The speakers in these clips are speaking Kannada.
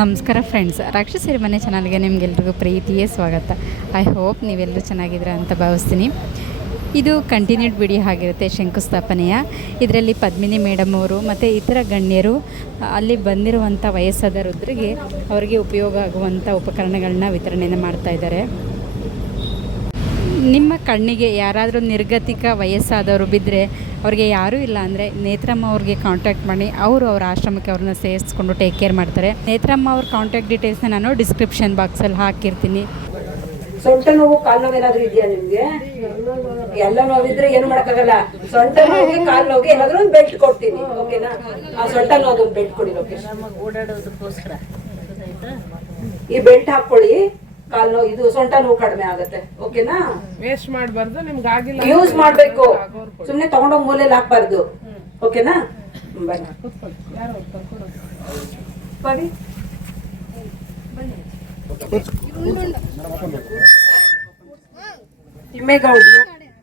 ನಮಸ್ಕಾರ ಫ್ರೆಂಡ್ಸ್, ರಾಕ್ಷಸರಿ ಮನೆ ಚಾನಲ್ಗೆ ನಿಮಗೆಲ್ರಿಗೂ ಪ್ರೀತಿಯೇ ಸ್ವಾಗತ. ಐ ಹೋಪ್ ನೀವೆಲ್ಲರೂ ಚೆನ್ನಾಗಿದ್ದೀರಾ ಅಂತ ಭಾವಿಸ್ತೀನಿ. ಇದು ಕಂಟಿನ್ಯೂಡ್ ವಿಡಿಯೋ ಆಗಿರುತ್ತೆ ಶಂಕುಸ್ಥಾಪನೆಯ. ಇದರಲ್ಲಿ ಪದ್ಮಿನಿ ಮೇಡಮ್ ಅವರು ಮತ್ತು ಇತರ ಗಣ್ಯರು ಅಲ್ಲಿ ಬಂದಿರುವಂಥ ವಯಸ್ಸಾದ ವೃದ್ಧರಿಗೆ ಅವರಿಗೆ ಉಪಯೋಗ ಆಗುವಂಥ ಉಪಕರಣಗಳನ್ನ ವಿತರಣೆಯನ್ನು ಮಾಡ್ತಾಯಿದ್ದಾರೆ. ನಿಮ್ಮ ಕಣ್ಣಿಗೆ ಯಾರಾದರೂ ನಿರ್ಗತಿಕ ವಯಸ್ಸಾದವರು ಬಿದ್ದರೆ ಅವ್ರಿಗೆ ಯಾರೂ ಇಲ್ಲ ಅಂದರೆ ನೇತ್ರಮ್ಮ ಅವ್ರಿಗೆ ಕಾಂಟ್ಯಾಕ್ಟ್ ಮಾಡಿ ಅವರು ಅವರ ಆಶ್ರಮಕ್ಕೆ ಅವ್ರನ್ನ ಸೇರಿಸ್ಕೊಂಡು ಟೇಕ್ ಕೇರ್ ಮಾಡ್ತಾರೆ. ನೇತ್ರಮ್ಮ ಅವ್ರ ಕಾಂಟ್ಯಾಕ್ಟ್ ಡೀಟೇಲ್ಸ್ನ ನಾನು ಡಿಸ್ಕ್ರಿಪ್ಷನ್ ಬಾಕ್ಸಲ್ಲಿ ಹಾಕಿರ್ತೀನಿ. ಸೊಂಟ ನೋವು ಕಾಲು ನೋವು ಏನಾದ್ರು ಇದೆಯಾ ನಿಮ್ಗೆ? ಎಲ್ಲ ನೋವಿದ್ರೆ ಏನು ಮಾಡಕ್ಕಾಗಲ್ಲ. ಸೊಂಟ ನೋವಿಗೆ ಕಾಲು ನೋವಿಗೆ ಏನಾದ್ರು ಒಂದು ಬೆಲ್ಟ್ ಕೊಡ್ತೀನಿ, ಓಕೆನಾ? ಆ ಸೊಂಟ ನೋವು ಒಂದು ಬೆಲ್ಟ್ ಕೊಡಿ ಲೋಕೇಶ್. ಓಡಾಡೋದಕ್ಕೋಸ್ಕರ ಈ ಬೆಲ್ಟ್ ಹಾಕೊಳ್ಳಿ, ಕಾಲು ನೋವು ಇದು ಸೊಂಟ ನೋವು ಕಡಿಮೆ ಆಗುತ್ತೆ, ಓಕೆನಾ? ವೇಸ್ಟ್ ಮಾಡಬಾರ್ದು, ನಿಮ್ಗೆ ಆಗಿಲ್ಲ ಯೂಸ್ ಮಾಡ್ಬೇಕು, ಸುಮ್ನೆ ತಗೊಂಡೋಗಿ ಮೂಲೆಯಲ್ಲಿ ಹಾಕ್ಬಾರ್ದು, ಓಕೆನಾ? ಬನ್ನಿ ಬನ್ನಿ ತಿಮ್ಮೇಗೌಡರು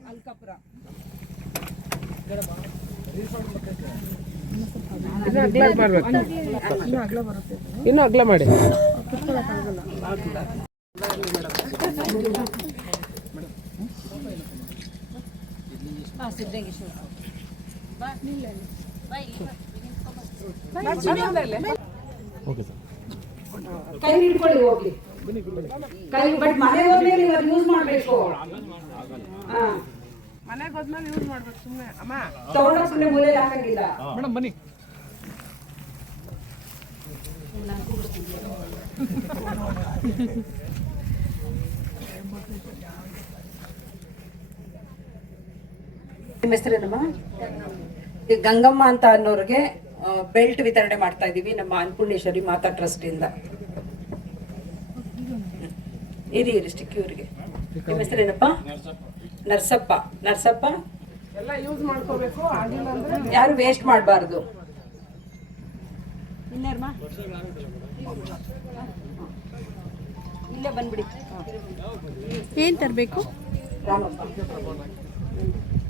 ಅಲ್ಕಾಪುರ. ಇನ್ನು ಅಗ್ಲ ಮಾಡಿ. ಕೈ ಹಿಡ್ಕೊಳ್ಳಿ ಹೋಗ್ಲಿ, ಕೈ ಬಟ್ ಮನೆ ಹೋದ್ಮೇಲೆ ಯೂಸ್ ಮಾಡ್ಬೇಕು. ಮನೆಗೆ ಹೋದ್ಮೇಲೆ ಯೂಸ್ ಮಾಡ್ಬೇಕು. ಸುಮ್ಮನೆ ಅಮ್ಮ ತಗೊಂಡ ಸುಮ್ಮನೆ ಮೂಲೆಯಲ್ಲಿ ಹಾಕಂಗಿಲ್ಲ. ಮೇಡಮ್ ಬನ್ನಿ. ನಿಮ್ಮ ಹೆಸರೇನಮ್ಮ? ಗಂಗಮ್ಮ ಅಂತ ಅನ್ನೋರಿಗೆ ಬೆಲ್ಟ್ ವಿತರಣೆ ಮಾಡ್ತಾ ಇದೀವಿ ನಮ್ಮ ಅನ್ನಪೂರ್ಣೇಶ್ವರಿ ಮಾತಾ ಟ್ರಸ್ಟ್ ಇಂದ. ಇರಿ ಸ್ಟಿಕ್ ಇವರಿಗೆ. ನಿಮ್ಮ ಹೆಸರೇನಪ್ಪ? ನರ್ಸಪ್ಪ. ನರ್ಸಪ್ಪ, ಎಲ್ಲ ಯೂಸ್ ಮಾಡ್ಕೋಬೇಕು, ಆಗಿಲ್ಲ ಅಂದ್ರೆ ಯಾರು ವೇಸ್ಟ್ ಮಾಡಬಾರ್ದು. ಇಲ್ಲೇ ಬಂದ್ಬಿಡಿ. ಏನು ತರಬೇಕು? ರಾಮಪ್ಪ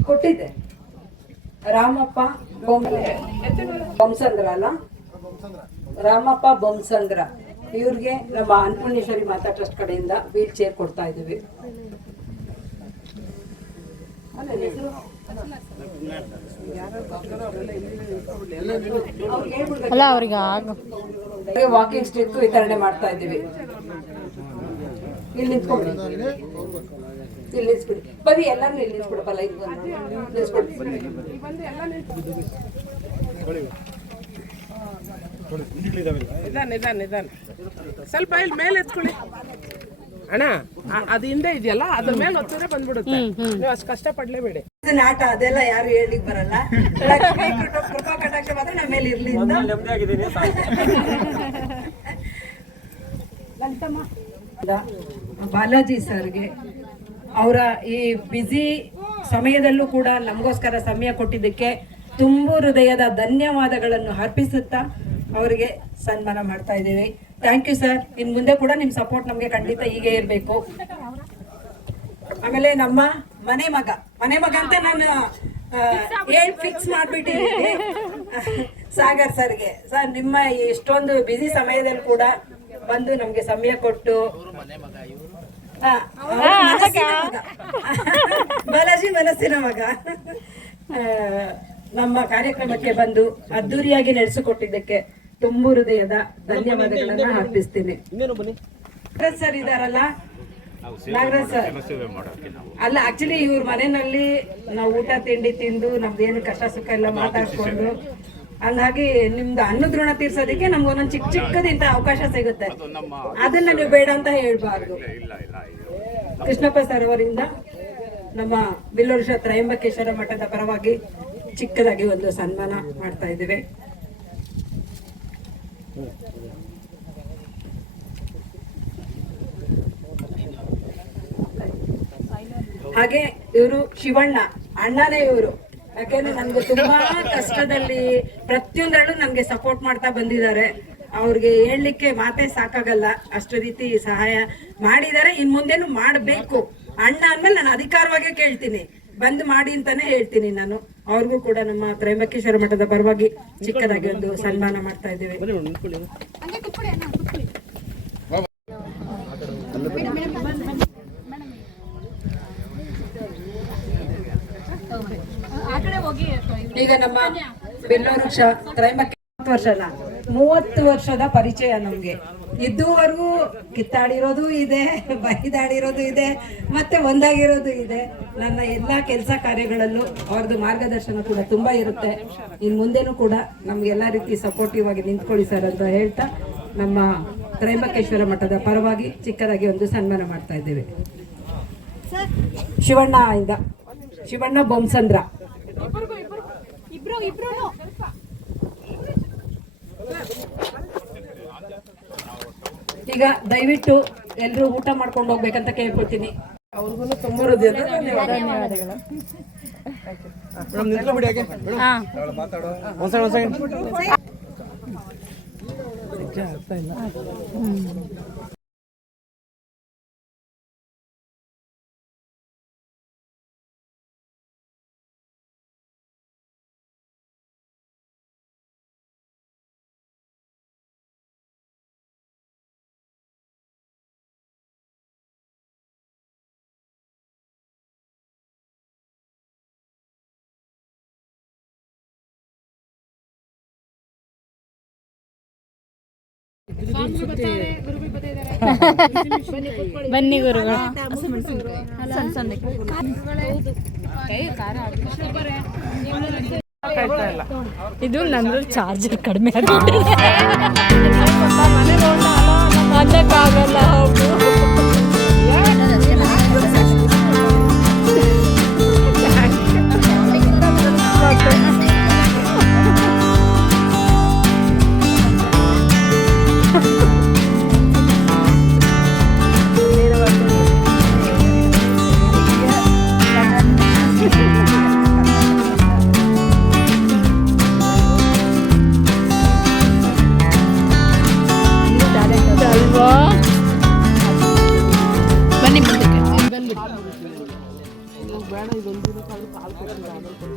ಕೊಟ್ಟಿದ್ದೆ. ರಾಮಪ್ಪ ಬೊಮ್ಸಂದ್ರ ಅಲ್ಲ, ರಾಮಪ್ಪ ಬೊಮ್ಸಂದ್ರ ಇವ್ರಿಗೆ ನಮ್ಮ ಅನ್ನಪೂರ್ಣೇಶ್ವರಿ ಮಾತಾ ಟ್ರಸ್ಟ್ ಕಡೆಯಿಂದ ವೀಲ್ ಚೇರ್ ಕೊಡ್ತಾ ಇದ್ದೀವಿ. ಅಲ್ಲ ಅವ್ರಿಗೆ ವಾಕಿಂಗ್ ಸ್ಟಿಕ್ ವಿತರಣೆ ಮಾಡ್ತಾ ಇದ್ದೀವಿ. ಇಲ್ಲಿ ನಿಂತ್ಕೊಂಡ್ಬಿಡಿ, ಇಲ್ಲಿ ನಿಲ್ಸ್ಬಿಡಿ. ಬರೀ ಎಲ್ಲಾರು ಇಲ್ಲಿ ನಿಲ್ಸ್ಬಿಡಪ್ಪ, ಲೈಕ್ ನಿಲ್ಸ್ಬಿಡಿ. ನಿಧಾನ ಸ್ವಲ್ಪ ಇಲ್ಲಿ ಮೇಲೆ ಎತ್ಕೊಳ್ಳಿ ಅಣ್ಣ. ಅದು ಹಿಂದೆ ಇದೆಯಲ್ಲ, ಅದ್ರ ಮೇಲೆ ಹೊತ್ತಿದ್ರೆ ಬಂದ್ಬಿಡುತ್ತೆ. ನೀವು ಅಷ್ಟು ಕಷ್ಟ ಪಡ್ಲೇಬೇಡಿ. ಆಟ ಅದೆಲ್ಲ ಯಾರು ಹೇಳಿಕ್ ಬರಲ್ಲ. ಲಕ್ಷ್ಮೀ ಕೃಪಾ ಕಟಾಕ್ಷ ಮಾತ್ರ ನಮ್ಮ ಮೇಲೆ ಇರ್ಲಿ ಅಂತ. ಬಾಲಾಜಿ ಸರ್ಗೆ ಅವರ ಈ ಬ್ಯುಸಿ ಸಮಯದಲ್ಲೂ ಕೂಡ ನಮಗೋಸ್ಕರ ಸಮಯ ಕೊಟ್ಟಿದ್ದಕ್ಕೆ ತುಂಬು ಹೃದಯದ ಧನ್ಯವಾದಗಳನ್ನು ಅರ್ಪಿಸುತ್ತಾ ಅವರಿಗೆ ಸನ್ಮಾನ ಮಾಡ್ತಾ ಇದ್ದೀವಿ. Thank you sir. ಇನ್ ಮುಂದೆ ಕೂಡ ನಿಮ್ ಸಪೋರ್ಟ್ ನಮ್ಗೆ ಖಂಡಿತ ಹೀಗೆ ಇರಬೇಕು. ಆಮೇಲೆ ನಮ್ಮ ಮನೆ ಮಗ ಅಂತ ನಾನು ಹೇಳಿ ಫಿಕ್ಸ್ ಮಾಡ್ಬಿಟ್ಟಿದ್ದೀನಿ ಸಾಗರ್ ಸರ್ಗೆ. ಸರ್, ನಿಮ್ಮ ಇಷ್ಟೊಂದು ಬ್ಯುಸಿ ಸಮಯದಲ್ಲಿ ಕೂಡ ಬಂದು ನಮ್ಗೆ ಸಮಯ ಕೊಟ್ಟು ಬಾಲಾಜಿ ಮನಸ್ಸಿನ ಮಗ ನಮ್ಮ ಕಾರ್ಯಕ್ರಮಕ್ಕೆ ಬಂದು ಅದ್ದೂರಿಯಾಗಿ ನಡೆಸಿಕೊಟ್ಟಿದ್ದಕ್ಕೆ ತುಂಬು ಹೃದಯದ ಧನ್ಯವಾದಗಳನ್ನ ಅರ್ಪಿಸ್ತೀನಿ. ನಾಗರಾಜ್ ಸರ್ ಇದಾರಲ್ಲ, ನಾಗರಾಜ್ ಸರ್ ಅಲ್ಲ, ಆಕ್ಚುಲಿ ಇವ್ರ ಮನೆಯಲ್ಲಿ ನಾವು ಊಟ ತಿಂಡಿ ತಿಂದು ನಮ್ದೇನು ಕಷ್ಟ ಸುಖ ಎಲ್ಲ ಮಾತಾಡ್ಕೊಂಡು, ಹಂಗಾಗಿ ನಿಮ್ದು ಅನ್ನದ ಋಣ ತೀರ್ಸೋದಕ್ಕೆ ನಮ್ಗೆ ಒಂದೊಂದು ಚಿಕ್ಕದಿಂತ ಅವಕಾಶ ಸಿಗುತ್ತೆ. ಅದನ್ನ ನೀವು ಬೇಡ ಅಂತ ಹೇಳ್ಬಾರ್ದು. ಕೃಷ್ಣಪ್ಪ ಸರ್ ಅವರಿಂದ ನಮ್ಮ ಬಿಲ್ಲೋರ್ಷ ತ್ರಯಂಬಕೇಶ್ವರ ಮಠದ ಪರವಾಗಿ ಚಿಕ್ಕದಾಗಿ ಒಂದು ಸನ್ಮಾನ ಮಾಡ್ತಾ ಇದ್ದೇವೆ. ಹಾಗೆ ಇವರು ಶಿವಣ್ಣ ಅಣ್ಣನೇ ಇವರು. ಯಾಕೆಂದ್ರೆ ನನ್ಗೆ ತುಂಬಾ ಕಷ್ಟದಲ್ಲಿ ಪ್ರತಿಯೊಂದರಲ್ಲೂ ನನ್ಗೆ ಸಪೋರ್ಟ್ ಮಾಡ್ತಾ ಬಂದಿದ್ದಾರೆ. ಅವ್ರಿಗೆ ಹೇಳಲಿಕ್ಕೆ ಮಾತೇ ಸಾಕಾಗಲ್ಲ, ಅಷ್ಟು ರೀತಿ ಸಹಾಯ ಮಾಡಿದ್ದಾರೆ. ಇನ್ ಮುಂದೇನು ಮಾಡಬೇಕು. ಅಣ್ಣ ಅಂದ್ಮೇಲೆ ನಾನು ಅಧಿಕಾರವಾಗಿ ಕೇಳ್ತೀನಿ, ಬಂದ್ ಮಾಡಿ ಅಂತಾನೆ ಹೇಳ್ತೀನಿ ನಾನು. ಅವ್ರಿಗೂ ಕೂಡ ನಮ್ಮ ತ್ರಯಂಬಕೇಶ್ವರ ಮಠದ ಪರವಾಗಿ ಚಿಕ್ಕದಾಗಿ ಒಂದು ಸನ್ಮಾನ ಮಾಡ್ತಾ ಇದ್ದೇವೆ. ಈಗ ನಮ್ಮ ಬೆಲ್ಲವೃಕ್ಷ ತ್ರೈಂಬಕ 30 ವರ್ಷದ ಪರಿಚಯ ನಮ್ಗೆ. ಇದುವರೆಗೂ ಕಿತ್ತಾಡಿರೋದು ಇದೆ, ಬೈದಾಡಿರೋದು ಇದೆ, ಮತ್ತೆ ಒಂದಾಗಿರೋದು ಇದೆ. ನನ್ನ ಎಲ್ಲಾ ಕೆಲಸ ಕಾರ್ಯಗಳಲ್ಲೂ ಅವ್ರದ್ದು ಮಾರ್ಗದರ್ಶನ ಕೂಡ ತುಂಬಾ ಇರುತ್ತೆ. ಇನ್ ಮುಂದೆನೂ ಕೂಡ ನಮ್ಗೆ ಎಲ್ಲಾ ರೀತಿ ಸಪೋರ್ಟಿವ್ ಆಗಿ ನಿಂತ್ಕೊಳ್ಳಿ ಸರ್ ಅಂತ ಹೇಳ್ತಾ ನಮ್ಮ ತ್ರೈಂಬಕೇಶ್ವರ ಮಠದ ಪರವಾಗಿ ಚಿಕ್ಕದಾಗಿ ಒಂದು ಸನ್ಮಾನ ಮಾಡ್ತಾ ಇದ್ದೇವೆ. ಶಿವಣ್ಣ ಬೊಮ್ಸಂದ್ರ. ಈಗ ದಯವಿಟ್ಟು ಎಲ್ಲರೂ ಊಟ ಮಾಡ್ಕೊಂಡು ಹೋಗ್ಬೇಕಂತ ಕೇಳ್ಕೊಳ್ತೀನಿ. ಅವ್ರಿಗೂ ತುಂಬ ಹೃದಯದ ಧನ್ಯವಾದಗಳು. ಬನ್ನಿ ಗುರುಗಳು. ಇದು ನನ್ನ ಚಾರ್ಜರ್ ಕಡಿಮೆ ಅನ್ನಕ್ಕಾಗಲ್ಲ. ಬನ್ನಿ ಬೇಡ ಇದೊಂದು ಕಾಲ್ ಕೊಡ್ತೀನಿ.